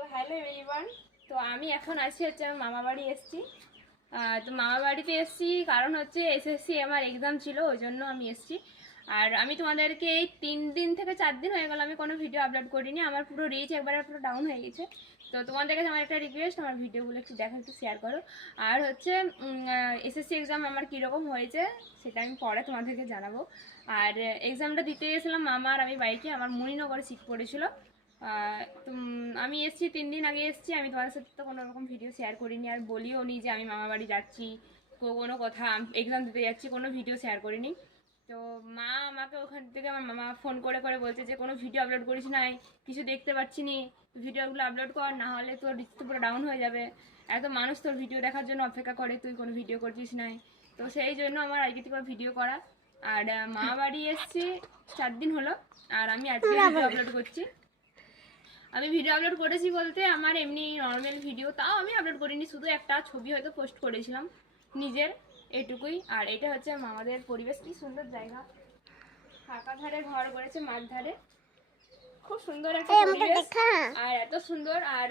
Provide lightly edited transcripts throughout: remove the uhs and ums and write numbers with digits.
তো hello everyone. তো আমি এখন আছি হচ্ছে আমার মামা বাড়ি এসেছি। তো মামা বাড়িতে এসেছি কারণ হচ্ছে এসএসসি আমার এক্সাম ছিল, ওই জন্য আমি এসেছি। আর আমি তোমাদেরকে এই 3 দিন থেকে 4 দিন হয়ে গেল আমি কোনো ভিডিও আপলোড করিনি, আমার পুরো রিচ একবারে পুরো ডাউন হয়ে গেছে। তো তোমাদের কাছে আমার একটা রিকোয়েস্ট, আমার ভিডিওগুলো একটু দেখো, একটু শেয়ার করো। আর হচ্ছে এসএসসি এক্সাম আমার কীরকম হয়েছে সেটা আমি পরে তোমাদেরকে জানাবো। আর এক্সামটা দিতে গেছিলাম মামা আর আমি বাইকে, আমার মুনিনগরে সিট পড়েছিল। আমি এসেছি 3 দিন আগে এসেছি, আমি তোমাদের সাথে তো কোনো রকম ভিডিও শেয়ার করিনি, আর বলিও নি যে আমি মামা বাড়ি যাচ্ছি, কোনো কথা এক্সাম দিতে যাচ্ছি, কোনো ভিডিও শেয়ার করিনি। তো মা আমাকে ওখান থেকে আমার মামা ফোন করে করে বলছে যে কোনো ভিডিও আপলোড করিস নাই, কিছু দেখতে পাচ্ছি নি, ভিডিওগুলো আপলোড কর, না হলে তোর রিচ তো পুরো ডাউন হয়ে যাবে। এত মানুষ তোর ভিডিও দেখার জন্য অপেক্ষা করে, তুই কোনো ভিডিও করছিস নাই। তো সেই জন্য আমার আজকে থেকে ভিডিও করা। আর মামা বাড়ি এসেছি 4 দিন হলো, আর আমি আজকে ভিডিও আপলোড করছি। আমি ভিডিও আপলোড করেছি বলতে আমার এমনি নর্মাল ভিডিও, তাও আমি আপলোড করিনি, শুধু একটা ছবি হয়তো পোস্ট করেছিলাম নিজের, এটুকুই। আর এটা হচ্ছে আমাদের পরিবেশ, কি সুন্দর জায়গা, ফাঁকা ধারে ঘর করেছে মাঠ ধারে, খুব সুন্দর একটা পরিবেশ। আর এত সুন্দর, আর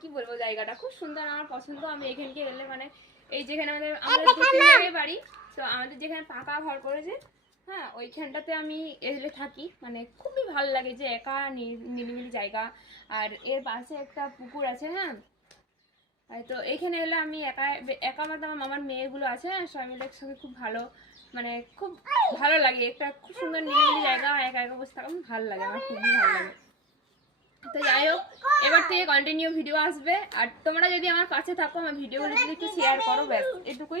কি বলবো, জায়গাটা খুব সুন্দর, আমার পছন্দ। আমি এখানকে এলে মানে এই যেখানে আমাদের বাড়ি, তো আমাদের যেখানে পাকা ঘর করেছে, হ্যাঁ ওইখানটাতে আমি এলে থাকি, মানে খুবই ভালো লাগে যে একা নিরিবিলি জায়গা। আর এর পাশে একটা পুকুর আছে, হ্যাঁ। তো এইখানে এলে আমি একা একা মানে আমার মামার মেয়েগুলো আছে, হ্যাঁ, সবাই মিলে একসঙ্গে খুব ভালো, মানে খুব ভালো লাগে। একটা খুব সুন্দর নিরিবিলি জায়গা, একা একা বসে থাকা ভালো লাগে, আমার খুবই ভালো লাগে। তো যাই হোক, এবার থেকে কন্টিনিউ ভিডিও আসবে, আর তোমরা যদি আমার পাশে থাকো, আমার ভিডিওগুলো যদি একটু শেয়ার করো, ব্যাস এটুকুই।